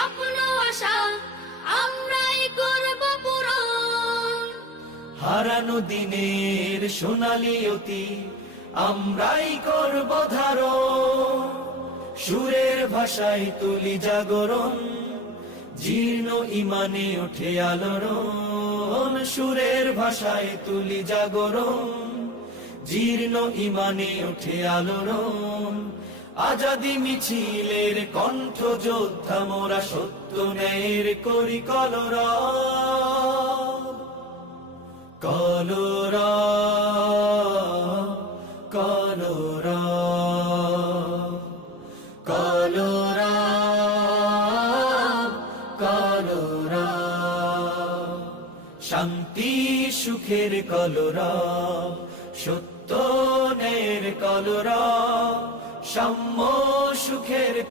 স্বপ্ন আশা আমরাই করব পূরণ। হারানো দিনের সোনালি অতি আমরাই করব ধারণ। সুরের ভাষায় তুলি জাগরণ, জীর্ণ ইমানে ওঠে আলোড়ন। সুরের ভাষায় তুলি জাগরণ, জীর্ণ ইমানে ওঠে আলোড়ন। আজাদি মিছিলের কণ্ঠ যোদ্ধা মোরা, সত্য ন্যায়ের করি কলরব। কলরব কলরব কলরব কলরব। শান্তি সুখের কলরব, সত্য ন্যায়ের কলরব, সাম্য সুখের